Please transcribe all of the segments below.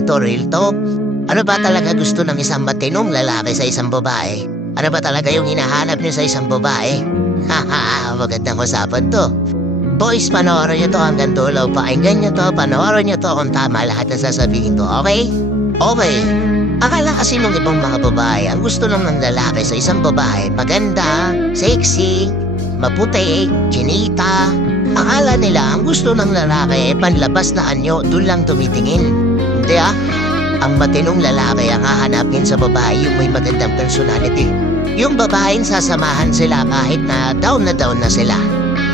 Ito real talk. Ano ba talaga gusto ng isang matinong lalaki sa isang babae? Ano ba talaga yung hinahanap niyo sa isang babae? Haha, magandang usapan to. Boys, panoorin niyo to hanggang dulo. Pakinggan niyo to, panoorin niyo to kung tama lahat na sasabihin ko, okay? Okay. Akala kasi nung ibang mga babae, ang gusto lang ng lalaki sa isang babae, maganda, sexy, maputi, chinita. Akala nila ang gusto ng lalaki ay panlabas na anyo, dun lang tumitingin. Hindi ang matinong lalaki ang hahanapin sa babae yung may magandang personality. Yung babaeng sasamahan sila kahit na down na sila.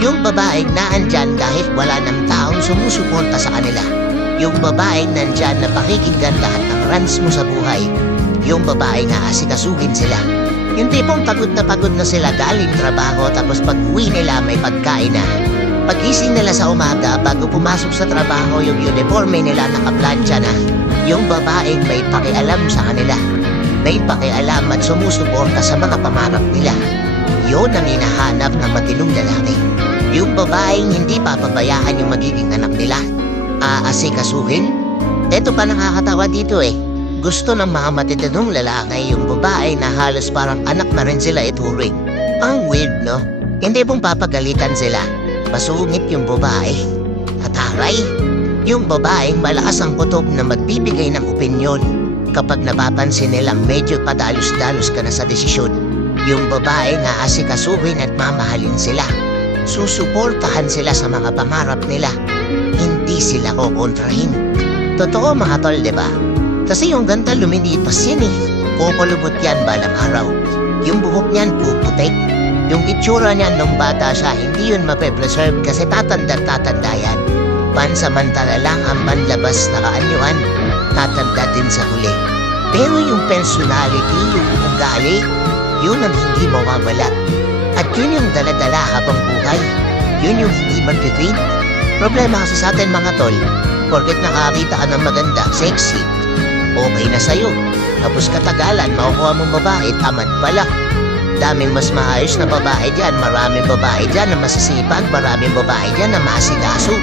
Yung babaeng naandyan kahit wala ng taong sumusuporta sa kanila. Yung babaeng nandyan na pakikinggan lahat ng rants mo sa buhay. Yung babaeng aasikasuhin sila. Yung tipong pagod na sila galing trabaho tapos pag-uwi nila may pagkain na. Pag-gising nila sa umaga bago pumasok sa trabaho yung uniforme nila nakaplansya na. Yung babaeng may pakialam sa kanila. May pakialam at sumusuporta sa mga pangarap nila. Yun ang hinahanap ng matinong lalaki. Yung babaeng hindi papabayaan yung magiging anak nila. Aasikasuhin? Eto pa nakakatawa dito Gusto ng mga matitinong lalaki yung babae na halos parang anak na rin sila ituring. Ang weird, no? Hindi pong papagalitan sila. Masungit yung babae. At aray, yung babaeng malakas ang kutob na magbibigay ng opinyon kapag napapansin nilang medyo padalos-dalos ka na sa desisyon. Yung babae nga asikasuhin at mamahalin sila. Susuportahan sila sa mga pangarap nila. Hindi sila kukontrahin. Totoo mga tol, diba? Kasi yung ganda lumilipas yan Kukulubot yan balang araw. Yung buhok niyan puputik. Yung itsura niyan nung bata siya, hindi yun mape-preserve kasi tatanda yan. Pansamantala lang ang manlabas na kaanyuan, tatanda din sa huli. Pero yung personality, yung ugali, yun ang hindi mawawala. At yun yung daladala habang buhay. Yun yung hindi mag-fade. Problema kasi sa atin mga tol, porket nakakita ka ng maganda, sexy, okay na sa'yo. Tapos katagalan, makukuha mong babae, tamad pala. Daming mas maayos na babae dyan, maraming babae dyan na masisipag, maraming babae dyan na maasikaso.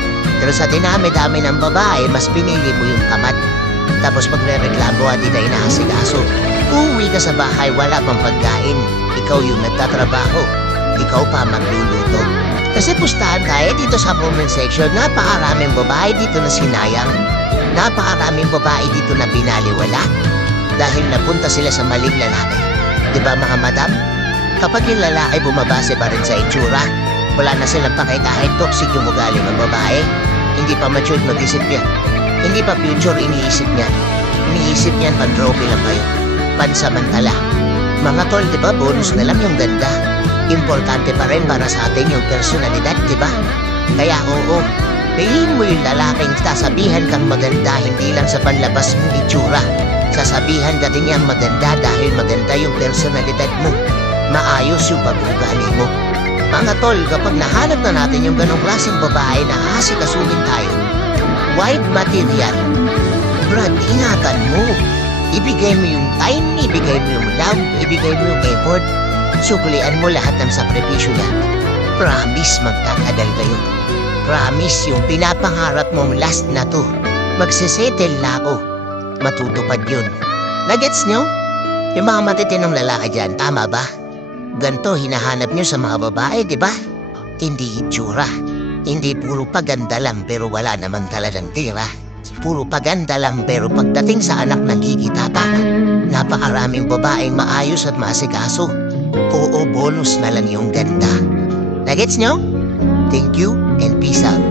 Pero sa dinami-dami ng babae, mas pinili mo yung tamad. Tapos magre-reklamo at di na inaasikaso. Uuwi ka sa bahay, wala pang pagkain. Ikaw yung nagtatrabaho. Ikaw pa magluluto. Kasi pustahan tayo dito sa comment section, napakaraming babae dito na sinayang. Napakaraming babae dito na binaliwala. Dahil napunta sila sa maling lalaki. Diba mga madam? Kapag yung lalaki bumabase pa rin sa itsura, wala na silang pakay kahit toxic yung ugali ng babae. Hindi pa matured mag-isip yan. Hindi pa future iniisip niya. Iniisip niyan pan-trophy lang kayo. Pansamantala. Mga tol, diba bonus na lang yung ganda. Importante pa rin para sa atin yung personalidad, diba? Kaya oo, piliin mo yung lalaking sasabihan kang maganda hindi lang sa panlabas mong itsura. Sasabihan ka din niyang maganda dahil maganda yung personalidad mo. Maayos yung pag-ugali mo. Mga tol, kapag nahanap na natin yung ganong klaseng babae na aasikasuhin tayo, white material, Brad, ingatan mo. Ibigay mo yung time, ibigay mo yung love, ibigay mo yung effort. Suklian mo lahat ng sakripisyo niya. Promise magkakadal kayo. Promise yung pinapangarap mong last na to. Magsisettle na ako. Matutupad yun. Nagets nyo? Yung mga matitinong lalaki dyan, tama ba? Ganto hinahanap nyo sa mga babae, di ba? Hindi itsura. Hindi puro paganda lang pero wala naman talagang tira. Puro paganda lang pero pagdating sa anak nagkikitata. Napakaraming babaeng maayos at maasikaso. Oo, bonus na lang yung ganda. Nagets nyo? Thank you and peace out.